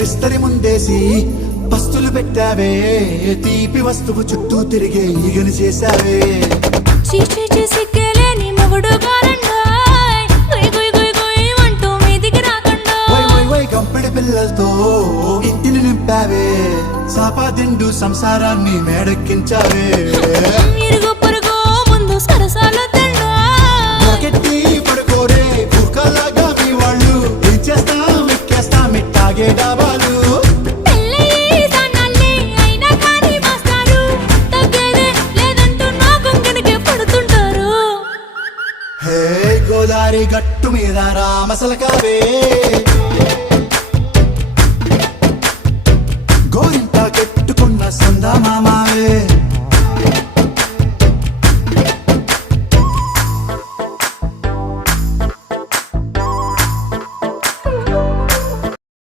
విస్తరి ముందేసి పస్తులు పెట్టావే తీపి వస్తువు చుట్టూ తిరిగే ఈగలు చేశావే చీచీ సిగ్గలేని మొగుడు గారండాయ్ గుయ్ గుయ్ గుయ్ గుయ్ అంటూ మీదికి రాకండాయ్ గంపెడి పిల్లలతో ఇంటిని నింపావే సాపాదిండు సంసారాన్ని మేడెక్కించావే ఇరుగు పొరుగు ముందు సరసాలు కెట్టి పడుకోరే భూకాలాగా మీ వాళ్ళు ఏం చేస్తాం ఎక్కేస్తాం ఇట్టాగే డాబాలు హే గోదారి గట్టు మీద రామసలకావే